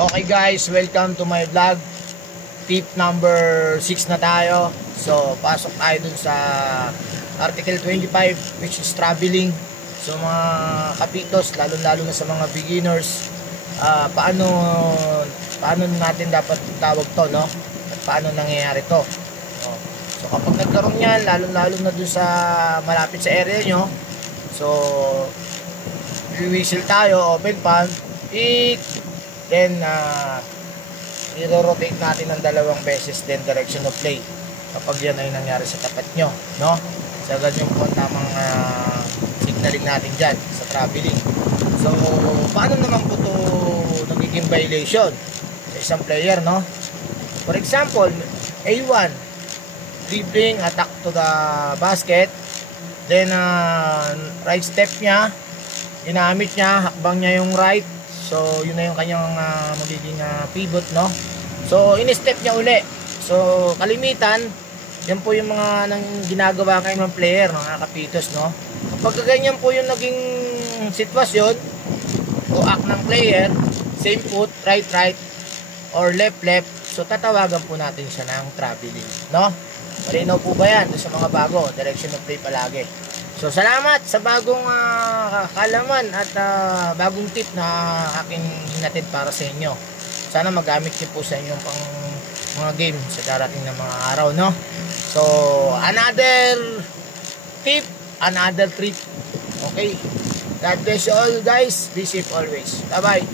Okay guys, welcome to my vlog. Tip number 6 na tayo. So, pasok tayo dun sa Article 25, which is traveling. So, mga kapitos, lalo-lalo na sa mga beginners, paano natin dapat tawag to, no? At paano nangyayari to? So, kapag nagkaroon yan, lalo-lalo na dun sa malapit sa area nyo, so, i-whistle tayo, open pan, then, i-rotate natin ng dalawang beses, then direction of play. Kapag yan ay nangyari sa tapat nyo, no? So, ganyan po ang tamang signaling natin dyan sa traveling. So, paano naman po ito nagiging violation sa isang player, no? For example, A1, dribbling, attack to the basket, then right step niya, ginamit niya, hakbang niya yung right, so yun na yung kanyang magiging pivot, no? So in-step niya uli. So kalimitan, yan po yung mga ginagawa ngayon ng player, mga kapitos, no? Kapag ganyan po yung naging sitwasyon o act ng player, same foot, right or left, so tatawagan po natin siya ng traveling, no? Malinaw po ba yan sa mga bago? Direction of play palagi. So salamat sa bagong kaalaman at bagong tip na aking hinatid para sa inyo. Sana magamit niyo po sa inyong pang mga game sa darating na mga araw, no? So another tip, another trick. Okay, God bless you all guys. Be safe always. Bye bye.